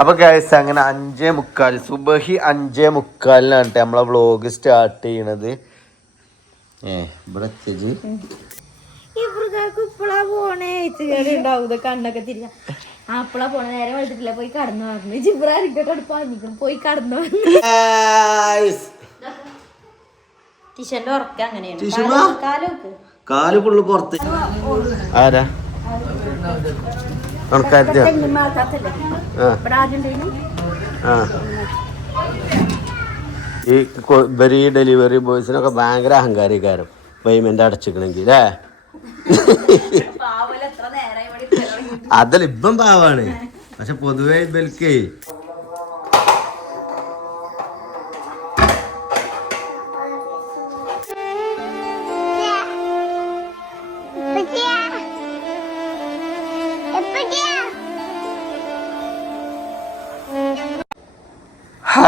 അപ്പൊ ഗൈസ് അങ്ങനെ അഞ്ചേ മുക്കാൽ സുബഹി അഞ്ചേ മുക്കാലിനാണ് കേട്ടോ നമ്മളെ വ്ളോഗ് സ്റ്റാർട്ട് ചെയ്യണത്. ഏ ഇവിടെ എത്തിയത്. അപ്പളാ പോണേ? നേരെ വെളുത്തിട്ടില്ല പോയി കടന്നു പറഞ്ഞു ജിബ്രാരിക്കട്ടെ അടുപ്പാഞ്ഞിക്കും പോയി കടന്നു ടീച്ചറിന്റെ ഉറക്കം അങ്ങനെയാണ്. കാൽ ഫുള്ള് പുറത്ത്. ആരാ? കണക്കാരുത്തിയാ ആ. ഈ ഇവർ ഈ ഡെലിവറി ബോയ്സിനൊക്കെ ഭയങ്കര അഹങ്കാരിക്കാരം. പേയ്മെന്റ് അടച്ചിക്കണമെങ്കിൽ അല്ലേ. അതല്ല ഇപ്പം പാവാണ്. പക്ഷെ പൊതുവെ ഇവൽക്കേ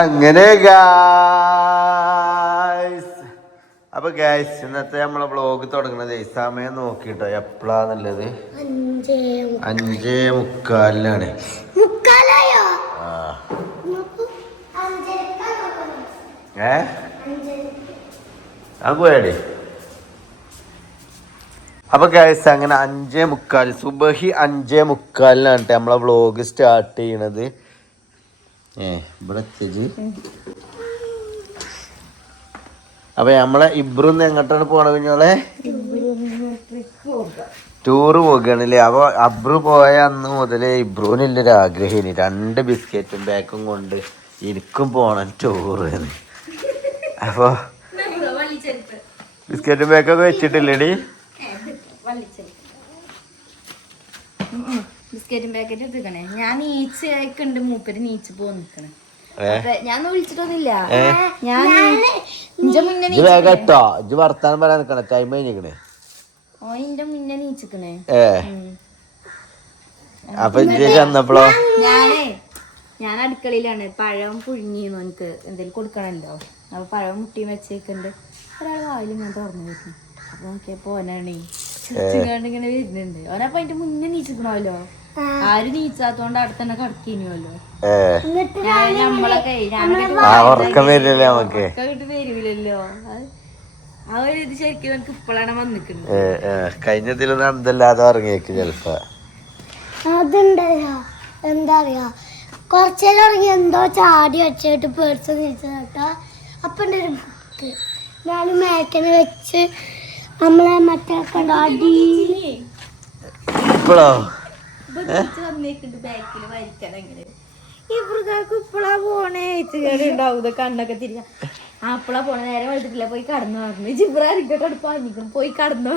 അങ്ങനെ ഗായ്സ് അപ്പൊ ഗായ്സ് ഇന്നത്തെ നമ്മളെ വ്ളോഗ് തുടങ്ങുന്നത് സമയം നോക്കിട്ടോ. എപ്പോഴാന്നുള്ളത് അഞ്ചേ മുക്കാലിനാണ്. ഏ? പോയാടി. അപ്പൊ ഗായ്സ് അങ്ങനെ അഞ്ചേ മുക്കാൽ സുബഹി അഞ്ചേ മുക്കാലിനാണ് നമ്മളെ വ്ളോഗ് സ്റ്റാർട്ട് ചെയ്യണത്. ഏ ഇവിടെ അപ്പൊ നമ്മളെ ഇബ്രുന്ന് എങ്ങോട്ടാണ് പോണ കുഞ്ഞോളെ ടൂറ് പോകുകയാണല്ലേ അപ്പൊ അബ്രു പോയ അന്ന് മുതലേ ഇബ്രുവിനുള്ളൊരു ആഗ്രഹം രണ്ട് ബിസ്ക്കറ്റും ബാക്കും കൊണ്ട് എനിക്കും പോണം ടൂറ് അപ്പൊ ബിസ്ക്കറ്റും ബാക്കൊക്കെ വെച്ചിട്ടില്ലേടി? ബിസ്ക്കറ്റും പാക്കറ്റ് എടുക്കണേ ഞാൻ നീച്ച് അയക്കുണ്ട് മൂപ്പര് നീച്ച് പോ നിക്കണേ. ഞാൻ വിളിച്ചിട്ടൊന്നുമില്ല. ഞാൻ ഇന്റെ മുന്നേ ഇത് വേഗം ഇട്ടോ. ഇത് വർത്താനം പറയാൻ നിക്കണേ. ടൈം കഴിഞ്ഞിക്കണേ. ഓ ഇന്റെ മുന്നേ നീച്ചിക്കണേ. ഏ? അപ്പൊ ഇജ്ജ് ചെന്നപ്പോഴോ ഞാനേ ഞാൻ അടുക്കളയിലാണ്. പഴം പുഴുങ്ങിന്ന് എനിക്ക്. എന്തെങ്കിലും കൊടുക്കണല്ലോ അപ്പൊ പഴം മുട്ടിയും വെച്ചേക്കുണ്ട്. ഒരാൾ വായിൽ ഞാൻ തുറന്നു വെക്കും. അപ്പൊ നോക്കിയപ്പോ ഓനാണേ. ഇങ്ങനെ വരുന്നുണ്ട്. ഓനപ്പൊ അതിന്റെ മുന്നേ നീച്ചിക്കണമല്ലോ ആരും നീച്ചാത്തോണ്ട് അവിടെ തന്നെ കടക്കിനിയല്ലോ നമ്മളൊക്കെ ഉറക്കം വരില്ലേ നമുക്ക് കിട്ട് വരൂലല്ലോ അത് ആ ഒരു ഇത് ശരിക്കും എനിക്ക് ഇപ്പോഴാണ് വന്നിക്കുന്നത് ഏ ഏ കഴിഞ്ഞതിലൊന്നും അന്തല്ലാതെ ഉറങ്ങിയേക്ക് ചെലപ്പോ. അതുണ്ടല്ലോ. എന്താ പറയാ കുറച്ചേരം ഇറങ്ങി എന്തോ ചാടി വെച്ചിട്ട് പേടിച്ച് തിരിച്ചേട്ടാ അപ്പൊ ഉണ്ട് ഒരു ബുക്ക് ഞാൻ മേക്കന് വെച്ച് നമ്മളെ മറ്റേ കണ്ടോ? അടി. ഇപ്പോഴോ ഇവർക്ക് ഇപ്പളാ പോണേ? ഉണ്ടാവും. ഇത് കണ്ണൊക്കെ തിരിഞ്ഞ. ആ അപ്പളാ പോണ. നേരെ വെളുത്തിട്ടില്ല പോയി കടന്നു പറഞ്ഞു ജിബ്രാരിക്കട്ടെ അടുപ്പാഞ്ഞിക്കും പോയി കടന്നു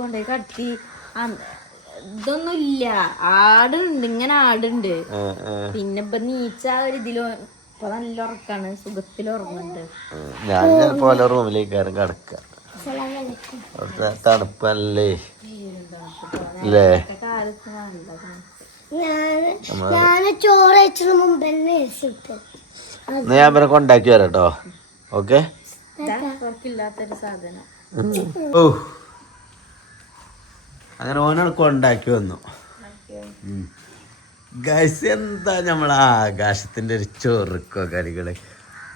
കൊണ്ടുപോയി കടത്തി. അന്ന് ഇതൊന്നും ഇല്ല ആടുണ്ട്. ഇങ്ങനെ ആടുണ്ട്. പിന്നെ ഇപ്പൊ നീച്ച ആ ഒരു ഇതിലോ ഇപ്പൊ നല്ല ഉറക്കാണ്. സുഖത്തിൽ ഉറങ്ങുന്നുണ്ട്. ഞാൻ റൂമിലേക്ക് കടക്കാം. കിടക്കുക അവിടുത്തെ തണുപ്പല്ലേ? അല്ലേ ഞാൻ ഞാൻ ചോറ് വെച്ചതിന് മുമ്പ് തന്നെ ഇട്ടു എന്നാ ഞാൻ പിന്നെ കൊണ്ടാക്കി വരാം കേട്ടോ ഓക്കെ സാധനം. ഓ അങ്ങനെ ഓനാണ് കൊണ്ടാക്കി വന്നു. ഗൈസ് എന്താ നമ്മളാ ആകാശത്തിന്റെ ഒരു ചൊറുക്കോ കളികൾ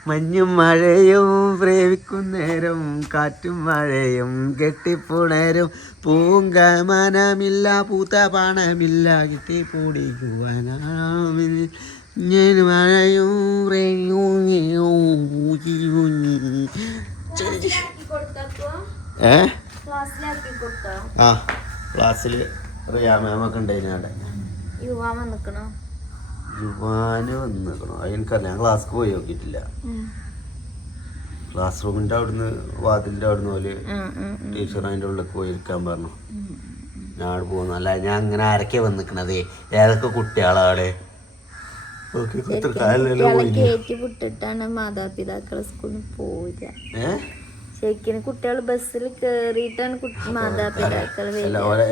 മഞ്ഞും മഴയും പ്രേമിക്കുന്നേരം കാറ്റും മഴയും കെട്ടിപ്പുണരും. പൂങ്കമനമില്ല പൂത്ത പണമില്ല കിട്ടി ഞാൻ മഴയും ഏ? ആ ക്ലാസ്സിൽ റിയാ മാമൊക്കെ ഉണ്ടായിരുന്നു അവിടെ. വന്നിക്കണോ? യുവാന് വന്നിക്കണോ എനിക്കറിയാം ഞാൻ ക്ലാസ്സിൽ പോയി നോക്കിയിട്ടില്ല. ക്ലാസ് റൂമിന്റെ അവിടുന്ന് വാതിലിന്റെ അവിടുന്ന് പോലെ ടീച്ചർ അതിന്റെ ഉള്ളിലേക്ക് പോയി ഇരിക്കാൻ പറഞ്ഞു. ഞാൻ പോകുന്നു അല്ല ഞാൻ അങ്ങനെ ആരൊക്കെ വന്നിക്കണത്? ഏതൊക്കെ കുട്ടികളാടെ ഓക്കെ എത്ര കാലല്ലോ പോയി കയറ്റി വിട്ടിട്ടാണ് മാതാപിതാക്കളെ സ്കൂളിൽ പോവുക. ശരിക്കും കുട്ടികൾ ബസ്സിൽ കേറിയിട്ടാണ് മാതാപിതാക്കൾ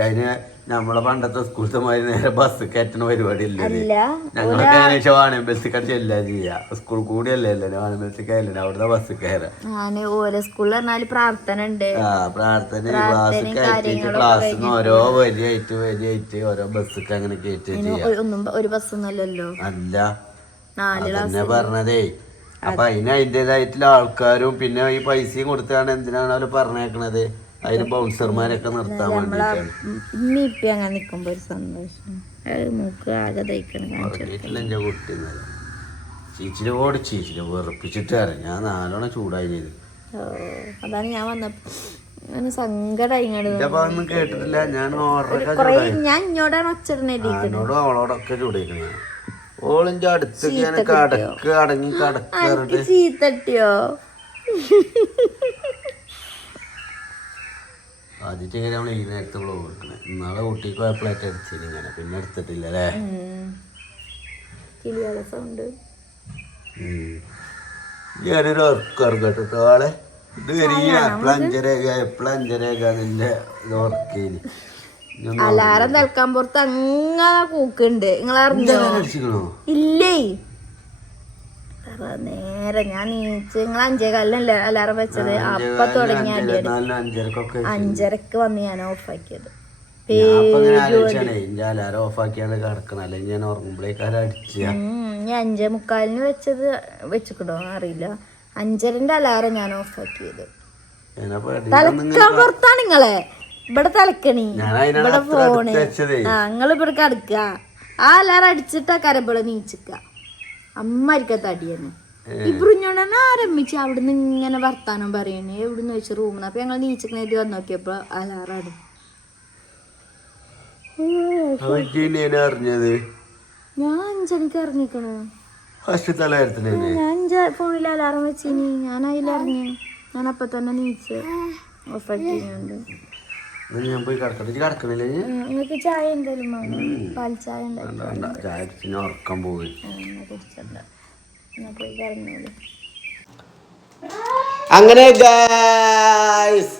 അതിന് നമ്മളെ പണ്ടത്തെ സ്കൂളത്തെ മാതിരി നേരെ ബസ് കയറ്റുന്ന പരിപാടി അല്ല. ഞങ്ങളൊക്കെ ഏകദേശം വാണിയമ്പലത്തിൽ കട്ടിയല്ല ചെയ്യാ. സ്കൂൾ കൂടിയല്ലേ അല്ലേ വാണിയമ്പലത്തിൽ കയറില്ല അവിടുത്തെ ബസ് കയറാം. ഞാൻ ഓരോ സ്കൂളിൽ പറഞ്ഞാൽ പ്രാർത്ഥന ഉണ്ട്. ആ പ്രാർത്ഥന ക്ലാസ് കയറ്റിട്ട് ക്ലാസ്സിൽ ഓരോ വരിയായിട്ട് വരിയായിട്ട് ഓരോ ബസ്സൊക്കെ അങ്ങനെ കയറ്റി ഒരു- ഒന്നും ഒരു ബസ്സൊന്നുമല്ലല്ലോ അല്ല. അതന്നെ പറഞ്ഞതേ. അപ്പൊ അതിന് അതിന്റെതായിട്ടുള്ള ആൾക്കാരും പിന്നെ ഈ പൈസയും കൊടുത്താണ് എന്തിനാണ് അവർ പറഞ്ഞേക്കണത്? അതിന് ബൗൺസർമാരൊക്കെ നിർത്താൻ വേണ്ടിയിട്ടാണ്. ഇമ്മി ഇപ്പി അങ്ങനെ നിക്കുമ്പോ ഒരു സന്തോഷം. അത് മൂക്ക് ആകെ തയ്ക്കണം കാണിച്ചു ഉറങ്ങിയിട്ടില്ല എന്റെ കുട്ടി ഇന്നലെ. ചീച്ചിലോട് ചീച്ചിൽ വെറുപ്പിച്ചിട്ട് ഞാൻ നാലോണം ചൂടായി ചെയ്തു. അതാണ് ഞാൻ വന്നപ്പോ കേട്ടിട്ടില്ല. ഞാൻ ഞാൻ ഇങ്ങോട്ടാണ് അവളോടൊക്കെ ചൂടായിക്കണ. ഞാൻ ഓളിന്റെ അടുത്ത് ഞാൻ കടക്ക് അടങ്ങി കടക്കാറുണ്ട് ചീത്തട്ടിയോ ആദ്യത്തെ നമ്മൾ ഈ നേരത്തെ വ്ളോഗ് എടുക്കണേ ഇന്നാളെ ഊട്ടിക്ക് പോയപ്പോഴേറ്റ് അടിച്ചിന് ഇങ്ങനെ. പിന്നെ എടുത്തിട്ടില്ല അല്ലേ. ഞാനൊരു ഉറക്കം ആളെ. ഇത് വരിക. എപ്പോഴും അഞ്ചരേക എപ്പോഴും അഞ്ചരേക നിന്റെ ഇത് ഉറക്കേന്. അലാറം തൽക്കാൻ പുറത്ത് അങ്ങനെ കൂക്കുണ്ട്. നിങ്ങൾ അറിഞ്ഞോ ഇല്ലേ? നേരെ ഞാൻ നീച്ച് നിങ്ങൾ അഞ്ചേ കാലിനല്ലേ അലാറം വെച്ചത്? അപ്പൊ തുടങ്ങി അഞ്ചരക്ക് വന്ന് ഞാൻ ഓഫാക്കിയത് ഞാൻ അഞ്ചേ മുക്കാലിന് വെച്ചത് വെച്ചിട്ടോ അറിയില്ല. അഞ്ചരന്റെ അലാറം ഞാൻ ഓഫാക്കിയത് തലക്കാൻ പുറത്താണ് നിങ്ങളെ? ഇവിടെ തലക്കണി. ഇവിടെ ഫോണ് ആ നിങ്ങൾ ഇവിടെ കിടക്കുക. ആ അലാറം അടിച്ചിട്ടാ കരമ്പള നീച്ചിക്ക. അമ്മരിക്ക തടിയെന്നെ ഇബ്രുഞ്ഞോണ്ടാണ് ആരംഭിച്ച് അവിടുന്ന് ഇങ്ങനെ വർത്താനം പറയണേ? എവിടുന്ന് വെച്ച് റൂമിൽ അപ്പൊ ഞങ്ങൾ നീച്ചിക്കണേറ്റ് വന്നു നോക്കിയപ്പോ അലാറാണ് അറിഞ്ഞത്? ഞാൻ അഞ്ചണിക്ക് തലയരത്തില്ലേ ഞാൻ അഞ്ച് ഫോണിൽ അലാറം വെച്ചിനി. ഞാൻ അതിലറിഞ്ഞു ഞാൻ അപ്പൊ തന്നെ നീച്ച് ഞാൻ പോയി കിടക്കട്ടെ? കിടക്കണില്ലേ? നിങ്ങൾക്ക് ചായ എന്തായാലും പാൽ ചായ വേണ്ട. ചായ ഞാൻ ഉറക്കം പോയി. പോയി അങ്ങനെ ഗായ്സ്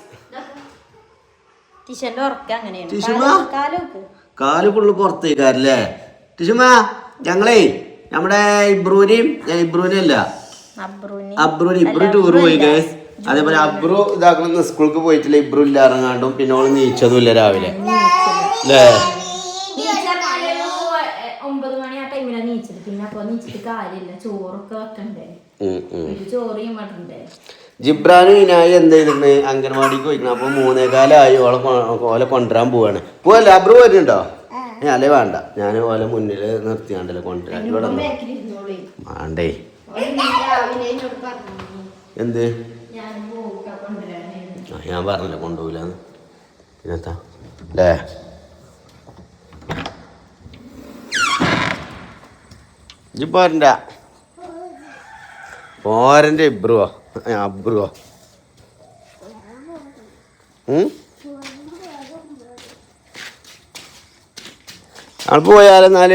ടീച്ചറിന്റെ ഉറക്കം അങ്ങനെയാണ്. ടിഷുമ? കാലൊക്കെ കാൽ ഫുള്ള് പുറത്തേക്കാരല്ലേ? ടിഷുമ ഞങ്ങളേ നമ്മുടെ ഇബ്രൂനെയും ഇബ്രൂനല്ല അബ്രൂനി. ഇബ്രൂ ഇബ്രു ടൂർ പോയി ഗൈസ് അതേപോലെ അബ്രു ഇതാക്കണം സ്കൂൾക്ക് പോയിട്ടില്ല. ഇബ്രു ഇല്ല ഇറങ്ങാണ്ടും പിന്നെ ഓൾ നീച്ചതും ഇല്ല രാവിലെ അല്ലേ ഒമ്പത് മണി ആ ടൈമിലാണ് നീച്ചത്. പിന്നെ അപ്പൊ നീച്ചിട്ട് കാര്യമില്ല ചോറൊക്കെ വെക്കണ്ടേ? ചോറ് ചെയ്യണ്ടേ ജിബ്രാനും ഇനായി എന്ത് ചെയ്തിട്ടുണ്ട്? അംഗൻവാടിക്ക് പോയിക്കണം. അപ്പൊ മൂന്നേകാലായി ഓളെ ഓലെ കൊണ്ടുവരാൻ പോവാണ്. പോവല്ല? അബ്രു വരുന്നുണ്ടോ അല്ലെ അല്ലേ വേണ്ട. ഞാൻ ഓലെ മുന്നിൽ നിർത്തിയാണ്ടല്ലോ കൊണ്ടുവരാൻ ഇവിടെ വേണ്ടേ. എന്ത്? ഞാൻ പറഞ്ഞില്ല കൊണ്ടുപോയില്ലാന്ന് പിന്നെത്താ അല്ലേ ഇജ്ജ് പോരണ്ട. പോരന്റെ ഇബ്രുവോ. അബ്രുവോ? ആൾ പോയാലെന്നാൽ?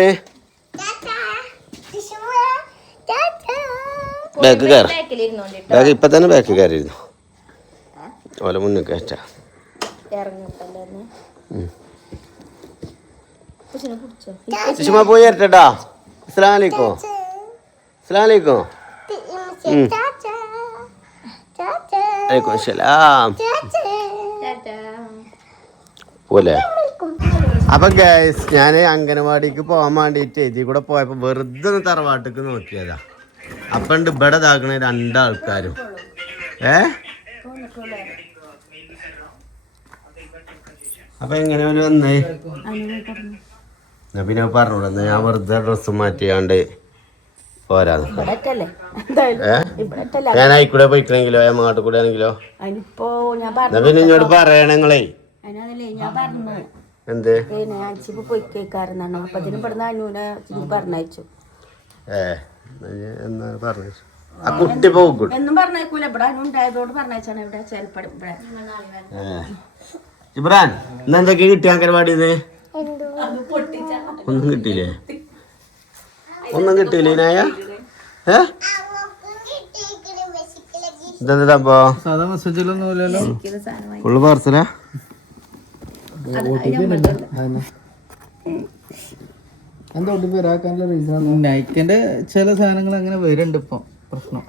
ബാക്ക് കയറ ബാക്ക് ഇപ്പൊ തന്നെ ബാക്ക് കയറിയിരുന്നു ഓല മുന്നിൽ കയറ്റ സുഷമ പോയി വരട്ടെട്ടാ അസ്സലാമലൈക്കും. അസ്സലാമലൈക്കും. പോലെ അപ്പൊ ഗൈസ് ഞാൻ അംഗനവാടിക്ക് പോകാൻ വേണ്ടിയിട്ട് ഇതിൽ കൂടെ പോയപ്പോ വെറുതെ ഒന്ന് തറവാട്ടിക്ക് നോക്കിയതാ. അപ്പൊ ഉണ്ട് ഇവിടെ ഇതാക്കണ രണ്ടാൾക്കാരും. ഏ? അപ്പൊ എങ്ങനെ വന്നേ? എന്നാ പിന്നെ പറഞ്ഞോളൂ എന്നാ ഞാൻ വെറുതെ ഡ്രസ്സ് മാറ്റിയാണ്ട് പോരാ ഞാൻ ആയിക്കൂടെ പോയിക്കണെങ്കിലോ എമ്മങ്ങാട്ട് കൂടെ ആണെങ്കിലോ ഞാൻ എന്നാ പിന്നെ ഇങ്ങോട്ട് പറയണങ്ങളെ ഞാൻ പറഞ്ഞു എന്ത്? പോയി കേൾക്കാറുന്നാണ് അപ്പൊ അതിന് ഇവിടുന്ന് അനുവിനെ ഇതിന് പറഞ്ഞയച്ചു. ഏ. എന്നാ പറഞ്ഞു. ആ കുട്ടി പോകും. എന്നും പറഞ്ഞേക്കൂല. ഇവിടെ അനു ഉണ്ടായതോട് പറഞ്ഞയച്ചാണ് ഇവിടെ ചെലപ്പടി ഇവിടെ. ഇബ്രാൻ ഇന്ന് എന്തൊക്കെ കിട്ടി അംഗൻവാടിന്ന്? ഒന്നും കിട്ടിയില്ലേ? ഒന്നും കിട്ടിയില്ലേ നായ ഏ? ഇതെന്താ സംഭവം? സാധാ ഫുള്ള് പാർസലാ? എന്താ ഒ വരാക്കാനുള്ള റീസൺ ചില സാധനങ്ങൾ അങ്ങനെ വരുന്നുണ്ട് ഇപ്പൊ. പ്രശ്നം.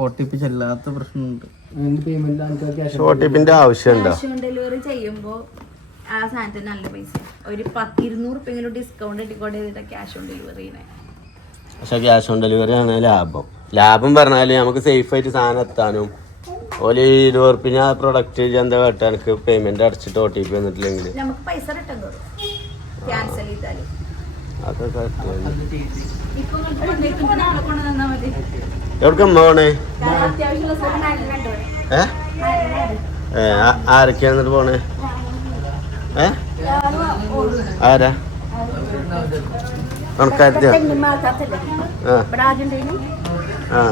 ഒ ടി പി ചെല്ലാത്ത പ്രശ്നമുണ്ട്. പേയ്മെന്റ് ഒ ടി ഷോട്ടിപ്പിന്റെ ആവശ്യമുണ്ടോ? ക്യാഷ് ഓൺ ഡെലിവറി ചെയ്യുമ്പോ ആ സാധനത്തിന് നല്ല പൈസ. ഒരു പത്ത് ഇരുന്നൂറ് റുപ്യെങ്കിലും ഡിസ്കൗണ്ട് ഇട്ടിക്കോട്ട് ചെയ്തിട്ട് ക്യാഷ് ഓൺ ഡെലിവറി പക്ഷെ ക്യാഷ് ഓൺ ഡെലിവറി ആണ് ലാഭം. ലാഭം പറഞ്ഞാൽ നമുക്ക് സേഫ് ആയിട്ട് സാധനം എത്താനും ഓൽ ഇരുപത് ഉറുപ്പിന് ആ പ്രൊഡക്റ്റ് എന്താ കേട്ടാ? എനിക്ക് പേയ്മെന്റ് അടച്ചിട്ട് ഒ ടി പി വന്നിട്ടില്ലെങ്കിൽ നമുക്ക് പൈസ റിട്ടേൺ തരും ക്യാൻസൽ ചെയ്താൽ. അതൊക്കെ എവിടേക്ക് പോണേ. ഏ മരുന്നുണ്ട്. ഏ ആ- ആരൊക്കെയാ എന്നിട്ട് പോണേ ഏ ആരാ കണക്കാരത്തിയോ? ആ. ആ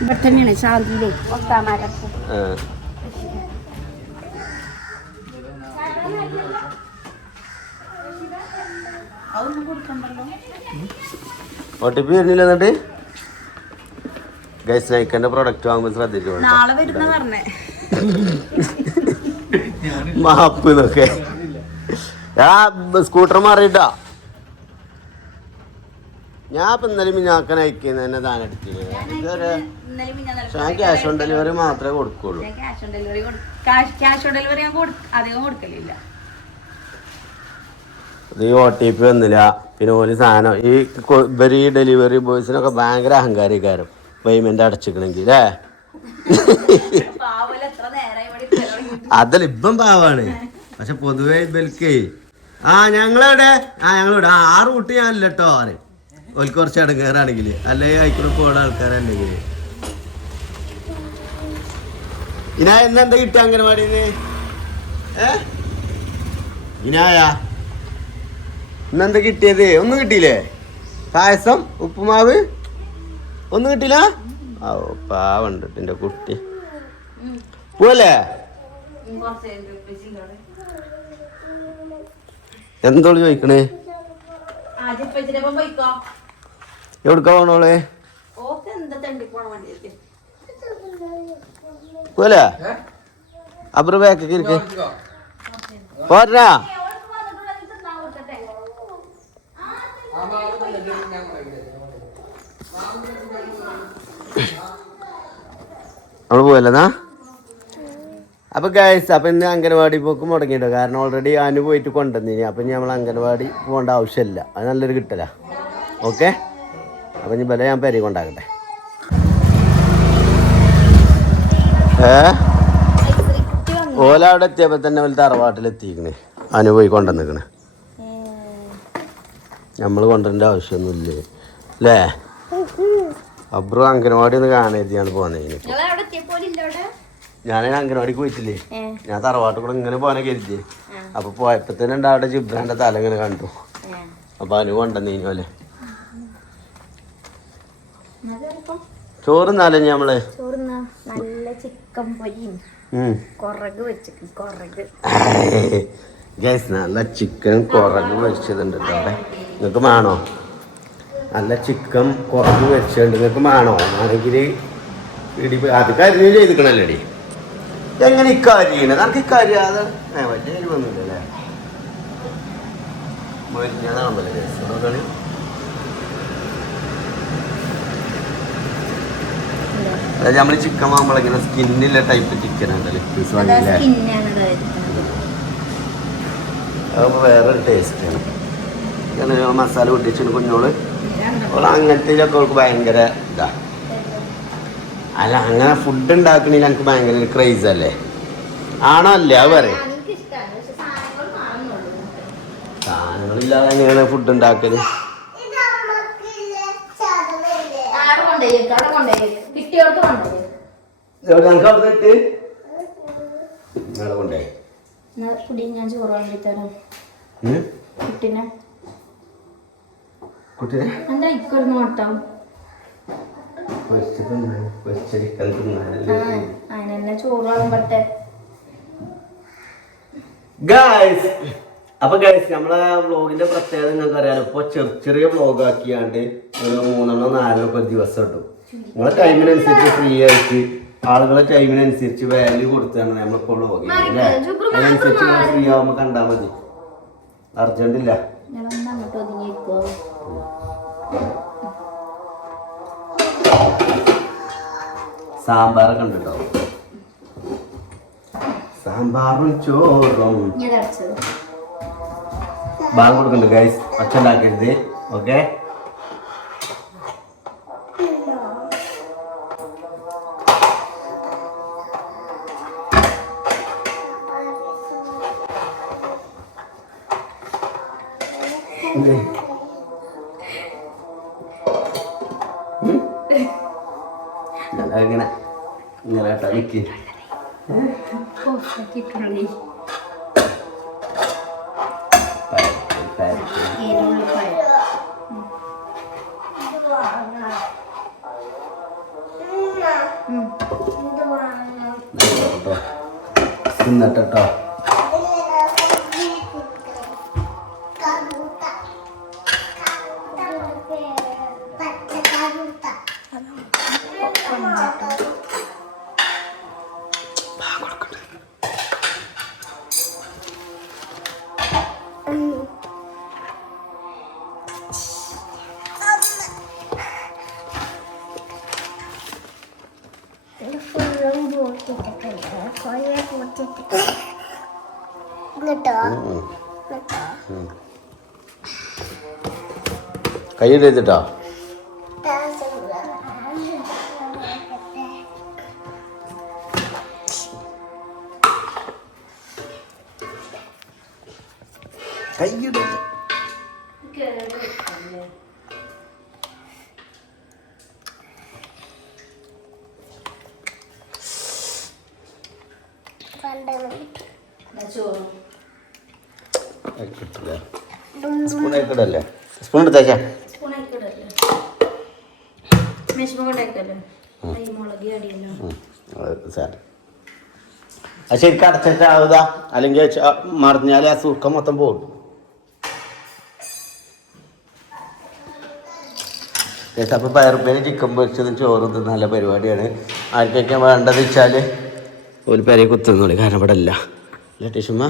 ഇവിടെ തന്നെയാണ് ശാന്തിയിലെ ഒത്താമാരൊക്കെ ആ അതൊന്നും കൊടുക്കണ്ടല്ലോ ഒ ടി പി വരുന്നില്ല എന്നിട്ട്? ഗൈസ് നൈക്കന്റെ പ്രൊഡക്റ്റ് വാങ്ങുമ്പോൾ ശ്രദ്ധിച്ചു മാപ്പ് ഇതൊക്കെ. ആ സ്കൂട്ടർ മാറിയിട്ടാ. ഞാൻ ഇപ്പൊ ഇന്നലെ മിഞ്ഞാക്കൻ നയിക്കുന്ന തന്നെ താൻ എടുത്തില്ല? ഞാൻ ക്യാഷ് ഓൺ ഡെലിവറി മാത്രമേ കൊടുക്കുള്ളൂ. Cash on delivery cash on delivery ഞാൻ അധികം കൊടുക്കലില്ല. ഈ ഒ ടി പി വന്നില്ല. പിന്നെ ഒരു സാധനം ഈ ഇവരീ ഡെലിവറി ബോയ്സിനൊക്കെ ഭയങ്കര അഹങ്കാരിക്കാരും. പേയ്മെന്റ് അടച്ചിക്കണമെങ്കിൽ അല്ലേ. അതല്ല ഇപ്പം പാവാണ്. പക്ഷെ പൊതുവെ ഇവൽക്കേ. ആ ഞങ്ങളെവിടെ ആ ഞങ്ങളിവിടെ. ആ ആ റൂട്ട് ഞാനില്ല കേട്ടോ ആറ് ഓൽക്ക് കുറച്ച് ഇടങ്ങേറാണെങ്കിൽ അല്ലെങ്കിൽ ആയിക്കൂടെ പോകുന്ന ആൾക്കാരല്ലെങ്കിൽ ഇനാ എന്നെന്താ കിട്ടുക അംഗനവാടിന്ന് ഏ? ഇനായ? ഇന്നെന്താ കിട്ടിയത്? ഒന്നും കിട്ടിയില്ലേ? പായസം ഉപ്പുമാവ്? ഒന്നും കിട്ടിയില്ല? ഓ പാവണ്ട് എന്റെ കുട്ടി. പോവല്ലേ? എന്തോളി ചോദിക്കണേ? എവിടുക്ക പോണോളെ പോലെ അപ്പുറം ബാക്കൊക്കെ ഇരിക്കേ. പോരാ നമ്മൾ പോയല്ലെന്നാ? അപ്പോൾ ഗൈസ് അപ്പോൾ ഇന്ന് അംഗനവാടി പോക്ക് മുടങ്ങിയിട്ടോ? കാരണം ഓൾറെഡി അനു പോയിട്ട് കൊണ്ടുവന്നിനി. അപ്പൊ ഇനി നമ്മൾ അംഗനവാടി പോകേണ്ട ആവശ്യമില്ല. അത് നല്ലൊരു കിട്ടല. ഓക്കെ അപ്പൊ ഇനി ബല ഞാൻ പെരി കൊണ്ടാക്കട്ടെ. ഏ? ഓല അവിടെ എത്തിയപ്പോ തന്നെ വലിയ തറവാട്ടിലെത്തിക്കണ്. അനു പോയി കൊണ്ടുവന്നിക്കണ്. നമ്മൾ കൊണ്ടുവരേണ്ട ആവശ്യമൊന്നുമില്ലേ? അല്ലേ അബ്രു അംഗനവാടി ഒന്ന് കാണരുതിയാണ് പോകുന്നത് ഞാൻ അംഗനവാടിക്ക് പോയിട്ടില്ലേ. ഞാൻ തറവാട്ട് കൂടെ ഇങ്ങനെ പോകാൻ കരുതി അപ്പൊ പോയപ്പോ തന്നെ ഉണ്ട് അവിടെ ജിബ്രാന്റെ തല ഇങ്ങനെ കണ്ടു അപ്പൊ അനു കൊണ്ടുവന്നു പോലെ ചോറ് നാലേ നമ്മൾ? നല്ല ചിക്കൻ പൊരിയും. ഉം. കൊറക് വെച്ചിട്ട് കൊറക്. ഗൈസ് നല്ല ചിക്കൻ കൊറക് വെച്ചതുണ്ട് കേട്ടോ അവിടെ. നിങ്ങൾക്ക് വേണോ? നല്ല ചിക്കൻ കുറച്ച് വെച്ചിട്ടുണ്ട്. നിങ്ങൾക്ക് വേണോ? ആണെങ്കിൽ ഇടി അത് കരിഞ്ഞ ചെയ്തിക്കണല്ലേ ഡി എങ്ങനെ ഇക്കാര്യം ചെയ്യണത് നമുക്ക് ഇക്കാര്യം അത് ഏ വലിയ കാര്യം ഒന്നുമില്ലല്ലേ മരിഞ്ഞതാണല്ലോ ഗൈസ് അതായത് നമ്മൾ ചിക്കൻ വാങ്ങുമ്പോൾ ഇങ്ങനെ സ്കിന്നില്ല ടൈപ്പ് ചിക്കൻ ഉണ്ടല്ലോ വേറെ ടേസ്റ്റ് ആണ് അതാകുമ്പോൾ വേറൊരു ടേസ്റ്റാണ് ഇങ്ങനെ മസാല പൊട്ടിച്ചിട്ട് കുഞ്ഞോൾ അവൾ അങ്ങനത്തേലൊക്കെ അവൾക്ക് ഭയങ്കര ഇതാ. അല്ല അങ്ങനെ ഫുഡ് ഉണ്ടാക്കണേൽ എനിക്ക് ഭയങ്കര ക്രൈസ് അല്ലേ? ആണോ അല്ലേ? അത് പറയും. സാധനങ്ങളില്ലാതെ എങ്ങനെയാണ് ഫുഡ് ഉണ്ടാക്കൽ? കൊണ്ടേ ഞാൻ ചോറ് വാങ്ങി തരാം? കുട്ടീനെ. എന്താ ഇക്കൊരു നോട്ടം ചോറ് ഗായ്സ് അപ്പൊ ഗൈസ് നമ്മളെ വ്ളോഗിന്റെ പ്രത്യേകത നിങ്ങൾക്ക് അറിയാലോ ഇപ്പൊ ചെറിയ ചെറിയ വ്ളോഗ് ആക്കിയാണ്ട് ഒരു മൂന്നെണ്ണോ നാലെണ്ണോ ഒക്കെ ദിവസം ഇട്ടു നിങ്ങളെ ടൈമിനനുസരിച്ച് ഫ്രീ ആയിട്ട് ആളുകളെ ടൈമിനനുസരിച്ച് വാല്യൂ കൊടുത്താണ് നമ്മളിപ്പോ അല്ലേ? അതിനനുസരിച്ച് ഫ്രീ ആവുമ്പോ കണ്ടാൽ മതി. അർജന്റ് ഇല്ല ഞങ്ങളൊന്ന് അങ്ങോട്ട് ഒതുങ്ങിയിരിക്കുവോ സാമ്പാറൊക്കെ ഉണ്ട് കേട്ടോ സാമ്പാറും ചോറും. ഞാൻ അടച്ചത് ബാങ്ക് കൊടുക്കുന്നുണ്ട് ഗൈസ് ഒച്ച ഉണ്ടാക്കരുത് ഓക്കെ കൊറേ പൂട്ടിട്ട് എന്നിട്ടോ എന്നിട്ടോ കൈ എടുത്തിട്ടോ സ്പൂൺ ആയിക്കിടല്ലേ സ്പൂൺ എടുത്തേച്ചാ അത് ശരിക്കും അടച്ചാവുക അല്ലെങ്കിൽ മറിഞ്ഞാൽ ആ സുഖം മൊത്തം പോകും. അപ്പോൾ പയറുപ്പേര് ചിക്കൻ പൊരിച്ചതും ചോറും നല്ല പരിപാടിയാണ്. ആർക്കൊക്കെ വേണ്ടത് വെച്ചാൽ ഒരു പേരെ കുത്തുന്നോളി. കാരണം ഇവിടെ അല്ല ലട്ടീഷുമ്മ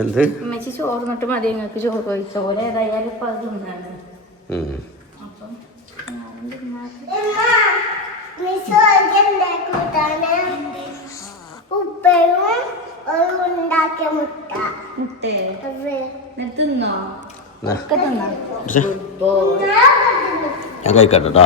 എന്ത്? ഉമ്മച്ചി മതി. ചോറ് പോലെ. ഏതായാലും ഇപ്പൊ അത് തിന്നാണ് ഉപ്പയും ഉണ്ടാക്കിയ മുട്ട. മുട്ടേ? തിന്നോ? ഞാൻ കഴിക്കട്ടെ കേട്ടോ